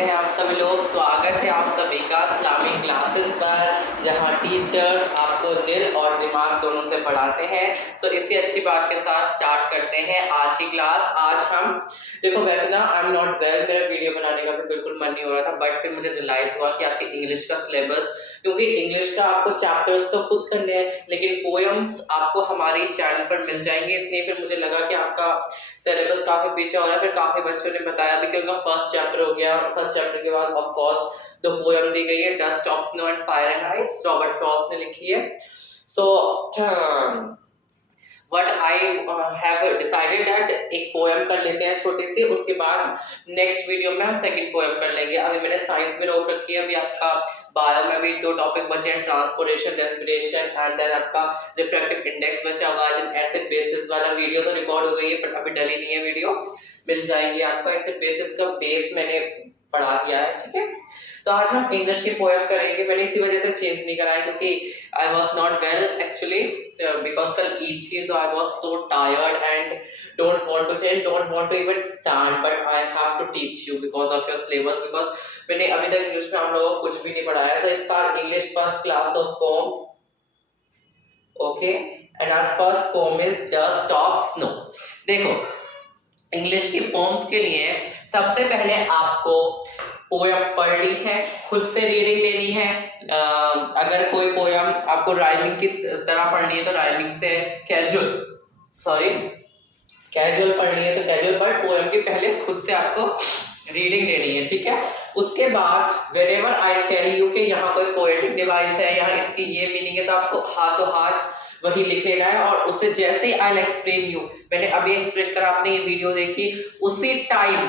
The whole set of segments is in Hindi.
कैसे हैं आप सभी लोग। स्वागत है आप सभी का इस्लामिक क्लासेस पर, जहां टीचर्स आपको दिल और दिमाग दोनों से पढ़ाते हैं। तो इसी अच्छी बात के साथ स्टार्ट करते हैं आज की क्लास। आज हम देखो, वैसे ना आई एम नॉट वेल, मेरा वीडियो बनाने का भी बिल्कुल मन नहीं हो रहा था, बट फिर मुझे रियलाइज हुआ कि आपके इंग्लिश का सिलेबस, क्योंकि इंग्लिश का आपको चैप्टर्स तो खुद करने हैं लेकिन पोएम्स आपको हमारे चैनल पर मिल जाएंगे, इसलिए फिर मुझे लगा कि आपका सिलेबस काफी पीछे हो रहा है। फिर काफी बच्चों ने बताया भी कि उनका फर्स्ट चैप्टर हो गया, और फर्स्ट चैप्टर के बाद ऑफ कोर्स दो पोएम दी गई है, dust of snow and fire and ice, Robert Frost ने लिखी है। सो what I have decided that एक पोएम कर लेते हैं छोटी सी, उसके बाद नेक्स्ट वीडियो में हम सेकंड पोएम कर लेंगे। अभी मैंने साइंस में रोक रखी है, अभी आपका बायो में भी दो टॉपिक बचे हैं, ट्रांसपोर्टेशन, रेस्पिरेशन एंड देन आपका रिफ्रैक्टिव इंडेक्स बचा हुआ है। देन एसिड बेसिस वाला वीडियो तो रिकॉर्ड हो गई है पर अभी डली नहीं है, वीडियो मिल जाएगी आपको। एसिड बेसिस का बेस मैंने पढ़ा दिया है, ठीक है। तो आज हम इंग्लिश की पोएम करेंगे। मैंने इसी वजह से चेंज नहीं कराया क्योंकि I was not well actually, because कल ईद थी, so I was so tired and don't want to even stand, but I have to teach you because of your syllabus, because मैंने अभी तक इंग्लिश में हम लोगों को कुछ भी नहीं पढ़ाया। So it's our English first class of poem, okay, and our first poem is Dust of Snow। देखो, इंग्लिश की पोम्स के लिए सबसे पहले आपको पोएम पढ़नी है, खुद से रीडिंग लेनी है। अगर कोई पोएम आपको राइमिंग की तरह पढ़नी है तो राइमिंग से कैजुअल पढ़नी है तो कैजुअल, बट पोएम की पहले खुद से आपको रीडिंग लेनी है, ठीक है। उसके बाद व्हेनेवर आई टेल यू कि यहाँ कोई पोएटिक डिवाइस है, यहाँ इसकी ये मीनिंग है, तो आपको हाथों हाथ वही लिख लेना है। और उससे जैसे ही आई एक्सप्लेन यू, मैंने अभी एक्सप्लेन करा, आपने ये वीडियो देखी, उसी time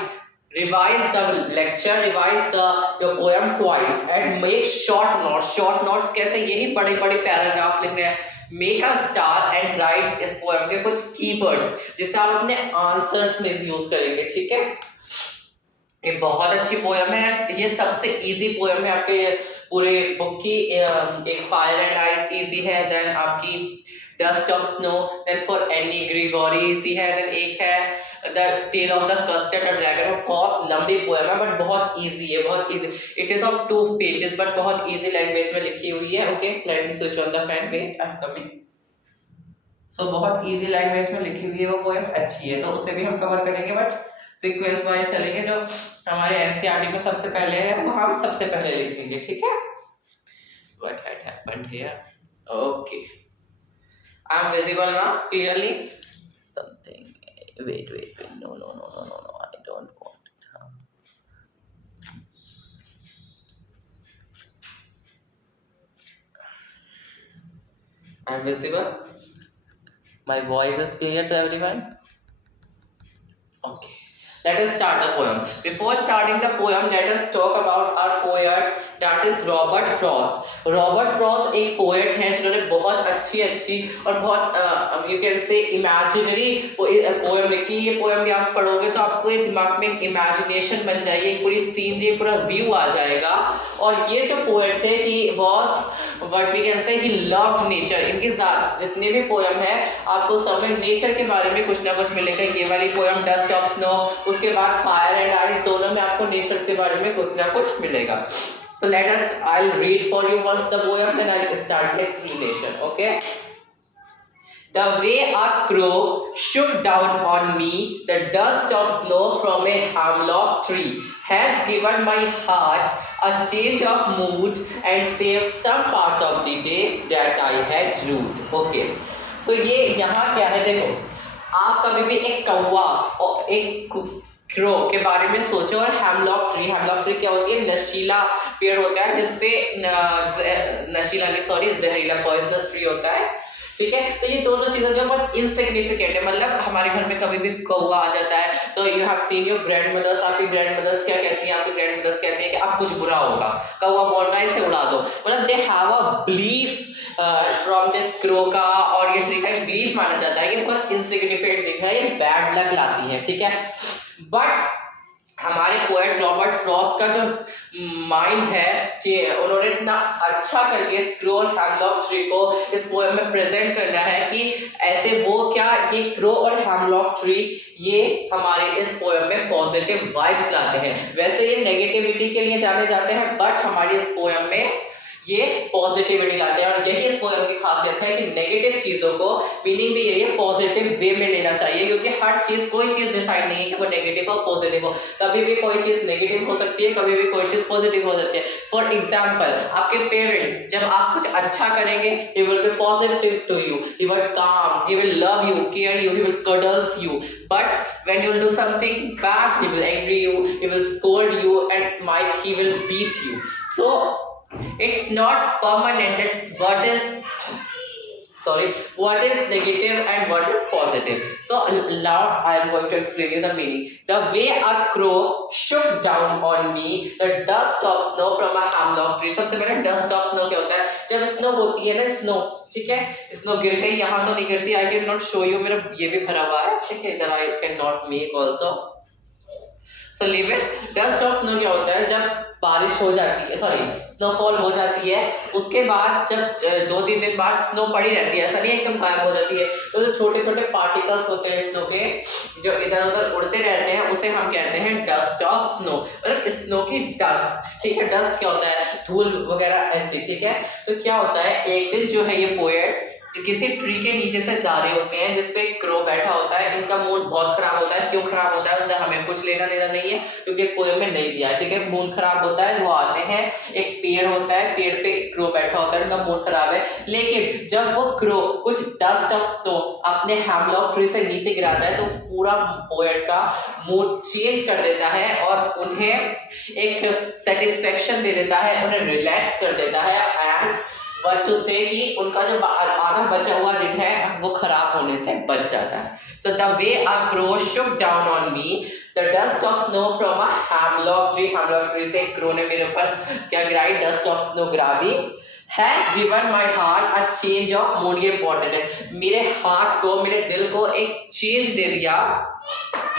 revise the lecture, revise your poem twice and make short notes. Short notes कैसे, यही बड़े बड़े पैराग्राफ लिखने हैं। Make a star and right इस पोएम के कुछ कीवर्ड्स जिसे आप अपने आंसर्स में यूज करेंगे, ठीक है। ये बहुत अच्छी पोएम है, ये सबसे इजी पोएम है आपके पूरे बुक की। एक फायर एंड आइस इजी है, देन आपकी dust of snow, then for Anne Gregory easy है, देन एक है the tale of the custard dragon. बहुत लंबी पोएम है बट बहुत इजी है, बहुत easy. It is of 2 pages but बहुत इजी लैंग्वेज में लिखी हुई है। Okay, let me switch on the fan, wait I am coming. So बहुत इजी लैंग्वेज में लिखी हुई है वो पोएम, अच्छी है, तो उसे भी हम कवर करेंगे, बट सीक्वेंस वाइज चलेंगे। जो हमारे एनसीईआरटी में सबसे पहले है वो हम सबसे पहले लिखेंगे, ठीक है। What had happened here? Okay, I am visible now clearly. Something, wait, no, I don't want it. I am visible, my voice is clear to everyone? Okay, let us start the poem. Before starting the poem, let us talk about our poet, that is Robert Frost. Robert Frost एक पोएट हैं जिन्होंने बहुत अच्छी और बहुत you can say imaginary poem लिखी। ये पोएम भी आप पढ़ोगे तो आपको ये दिमाग में एक इमेजिनेशन बन जाएगी, एक पूरी सीनरी, एक पूरा व्यू आ जाएगा। और ये जो पोएट थे, he was what we can say, he loved nature. इनके जितने भी पोएम है आपको सब में नेचर के बारे में कुछ ना कुछ मिलेगा। ये वाली पोएम डस्ट ऑफ स्नो, उसके बाद फायर एंड आइस, दोनों में आपको नेचर के बारे में कुछ ना कुछ मिलेगा। So I'll read for you once the poem, then I'll start the explanation, okay? The way a crow shook down on me, the dust of snow from a hemlock tree has given my heart a change of mood and saved some part of the day that I had rued. Okay. So ये यहाँ क्या है, देखो, आप कभी भी एक कौवा और एक क्रो के बारे में सोचो, और हेमलॉक ट्री क्या होती है? नशीला पेड़ होता है जिसपे जहरीला पॉइजनस ट्री होता है, ठीक है। तो ये दोनों चीजें जो बहुत इनसिग्निफिकेंट है, मतलब हमारे घर में कभी भी कौवा आ जाता है, तो you have seen your grandmothers, आपकी ग्रैंड मदर्स क्या कहती हैं? आपकी ग्रैंड मदर्स कहती हैं कि अब कुछ बुरा होगा, कौवा बोल रहा है, इसे उड़ा दो। मतलब they have a belief from this crow का, और ये ट्री का बिलीफ माना जाता है कि बहुत इनसिग्निफिकेंट दिखा है, ये बैड लक लाती है, ठीक है। बट हमारे पोएट रॉबर्ट फ्रॉस्ट का जो माइंड है, उन्होंने इतना अच्छा करके इस क्रो और हेमलॉक ट्री को इस पोएम में प्रेजेंट करना है कि ऐसे वो क्या, ये क्रो और हेमलॉक ट्री ये हमारे इस पोएम में पॉजिटिव वाइब्स लाते हैं। वैसे ये नेगेटिविटी के लिए जाने जाते हैं, बट हमारी इस पोएम में ये पॉजिटिविटी लाते हैं। और यही इस पोएम की खासियत है कि नेगेटिव चीज़ों को मीनिंग भी यही है पॉजिटिव वे में लेना चाहिए, क्योंकि हर चीज़, कोई चीज़ डिसाइड नहीं है कि वो नेगेटिव हो पॉजिटिव हो। कभी भी कोई चीज़ नेगेटिव हो सकती है, कभी भी कोई चीज़ पॉजिटिव हो सकती है। फॉर एग्जाम्पल, आपके पेरेंट्स जब आप कुछ अच्छा करेंगे, he will be positive to you, he will calm, he will love you, care you, he will cuddles you. But when you do something bad, he will angry you, he will scold you, and might he will beat you. So it's not permanent. It's what is negative and what is positive. So now I am going to explain you the meaning. The way a crow shook down on me the dust of snow from a hemlock tree. सबसे पहले dust of snow क्या होता है? जब snow होती है ना, snow, ठीक है, snow गिर गई, यहाँ तो नहीं गिरती। I can not show you, मेरा ये भी भरा हुआ है, ठीक है, इधर I cannot make also. So leave it. Dust of snow क्या होता है? जब बारिश हो जाती है, सॉरी, स्नोफॉल हो जाती है, उसके बाद जब 2-3 दिन बाद स्नो पड़ी रहती है, ऐसा नहीं एकदम गायब हो जाती है, तो जो छोटे छोटे पार्टिकल्स होते हैं स्नो के, जो इधर उधर उड़ते रहते हैं, उसे हम कहते हैं डस्ट ऑफ स्नो, मतलब स्नो की डस्ट, ठीक है। डस्ट क्या होता है? धूल वगैरह ऐसी, ठीक है। तो क्या होता है, एक दिन जो है ये पोएट किसी ट्री के नीचे से जा रहे होते हैं जिसपे क्रो बैठा होता है। इनका मूड बहुत खराब होता है। क्यों खराब होता है उससे हमें कुछ लेना देना नहीं है, क्योंकि इस पोएम में नहीं दिया है, ठीक है। मूड खराब होता है, वो आते हैं, एक पेड़ होता है, पेड़ पे क्रो बैठा होता है, उनका मूड खराब है। लेकिन जब वो क्रो कुछ डस्ट ऑफ स्नो अपने हेमलॉक ट्री से नीचे गिराता है, तो पूरा पोएट का मूड चेंज कर देता है और उन्हें एक सेटिस्फेक्शन दे देता है, उन्हें रिलैक्स कर देता है। एंड what to say कि उनका जो आधा बचा हुआ दिन है वो खराब होने से बच जाता है। So the way a crow shook down on me the dust of snow from a hemlock tree, hemlock tree से crow ने मेरे ऊपर क्या गिराई? dust of snow गिरा दी। has given my heart a change of mood, ये important है, मेरे हार्ट को, मेरे दिल को एक चेंज दे दिया,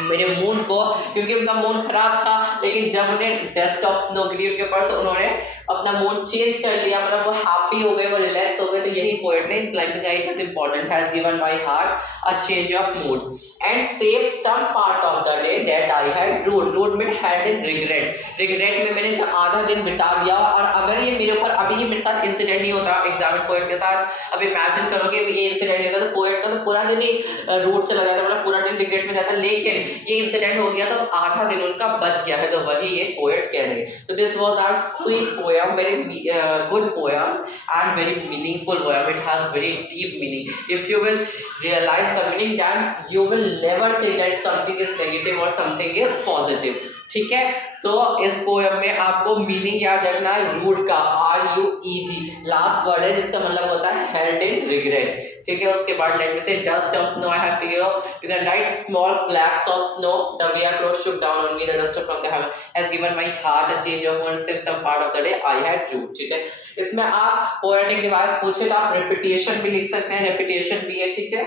मेरे मूड को, क्योंकि उनका मूड खराब था। लेकिन जब उन्हें डस्ट ऑफ स्नो गिरी उनके ऊपर, तो उन्होंने अपना मूड चेंज कर लिया, मतलब वो हैप्पी हो गए, वो रिलैक्स हो गए। तो यही पोएट ने इस लाइन में कहा, it is important, has given my heart a change of mood and save some part of the day that I had rued. Rued में हैड इन रिग्रेट, रिग्रेट में मैंने जो आधा दिन बिता दिया। और अगर ये मेरे ऊपर अभी ये मेरे साथ इंसिडेंट नहीं होता एग्जाम पोएट के साथ, अब इमेजिन करोगे ये इंसिडेंट नहीं होता, तो पोएट का तो पूरा दिन ही रूड चला जाता, मतलब पूरा दिन रिग्रेट में जाता। लेकिन ये इंसिडेंट हो गया तो आधा दिन उनका बच गया है, तो वही ये पोएट कह रहे हैं। तो this was our sweet poem, very good poem and very meaningful poem. It has very deep meaning. If you will realize the meaning, then you will never think that something is negative or something is positive, ठीक है। सो इस पोएम में आपको मीनिंग याद रखना है रूड का, RUED लास्ट वर्ड है, जिसका मतलब होता है हेल्ड इन रिग्रेट, ठीक है। उसके बाद let me say dust of snow, I have clear, you can write small flakes of snow, the way a crow shook down on me the dust from the heaven has given my heart a change of mood, save some part of the day I had root, ठीक है। इसमें आप पोएटिक डिवाइस पूछे तो आप रेपिटेशन भी लिख सकते हैं, रेपिटेशन भी है, ठीक है,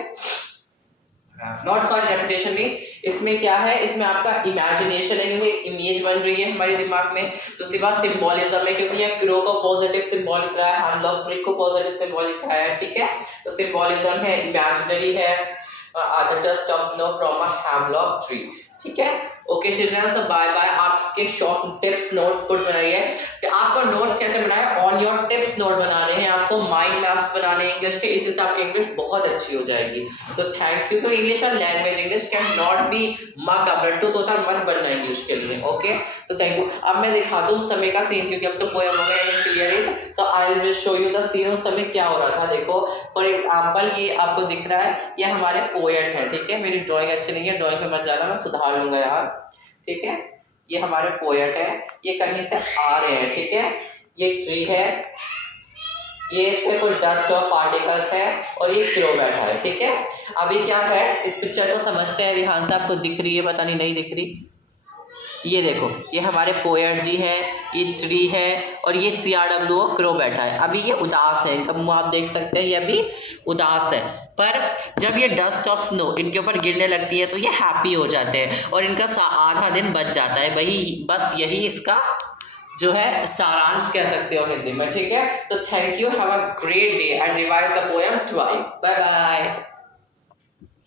नॉट सॉरी रेपिटेशन नहीं। इसमें क्या है, इसमें आपका इमेजिनेशन है, क्योंकि इमेज बन रही है हमारे दिमाग में। तो सिवा सिंबॉलिज्म है, क्योंकि यहाँ क्रो को पॉजिटिव सिंबल लिख रहा है, हेमलॉक ट्री को पॉजिटिव सिंबल लिख रहा है, ठीक है। तो सिंबॉलिज्म है, इमेजिनरी है, the dust of snow from a hemlock tree, ठीक है। ओके चिल्ड्रन, सो बाय बाय। आप इसके शॉर्ट टिप्स नोट्स को बनाइए। कि आपको नोट्स कैसे बनाए, ऑन योर टिप्स नोट बनाने हैं आपको, माइंड मैप्स बनाने हैं इंग्लिश के, इससे आपकी इंग्लिश बहुत अच्छी हो जाएगी। So thank you. तो इंग्लिश और language, English can not be मक अप, लट्टू तोता मत बनना इंग्लिश के लिए, ओके। तो थैंक यू। अब मैं दिखा दूँ उस समय का सीन, क्योंकि अब तो पोएम हो गया clear it. So I will show you the scene, उस समय क्या हो रहा था। देखो फॉर एग्जाम्पल, ये आपको दिख रहा है, ये हमारे पोएट है, ठीक है। मेरी ड्राइंग अच्छी नहीं है, ड्राइंग पे मत जाना, मैं सुधार लूंगा यार, ठीक है। ये हमारे पोएट है, ये कहीं से आ रहे हैं, ठीक है। ये ट्री है, ये इस पे कुछ डस्ट और पार्टिकल्स है, और ये क्रो बैठा है, ठीक है। अभी क्या है, इस पिक्चर को समझते हैं ध्यान से। आपको दिख रही है, पता नहीं दिख रही। ये देखो, ये हमारे पोएट जी है, ये ट्री है, और ये CRWO क्रो बैठा है। अभी ये उदास है, इनका मुंह आप देख सकते हैं, ये अभी उदास है। पर जब ये डस्ट ऑफ स्नो इनके ऊपर गिरने लगती है तो ये हैप्पी हो जाते हैं और इनका आधा दिन बच जाता है। वही बस यही इसका जो है सारांश कह सकते हो हिंदी में, ठीक है। तो thank you, have a great day and revise the poem twice. Bye bye.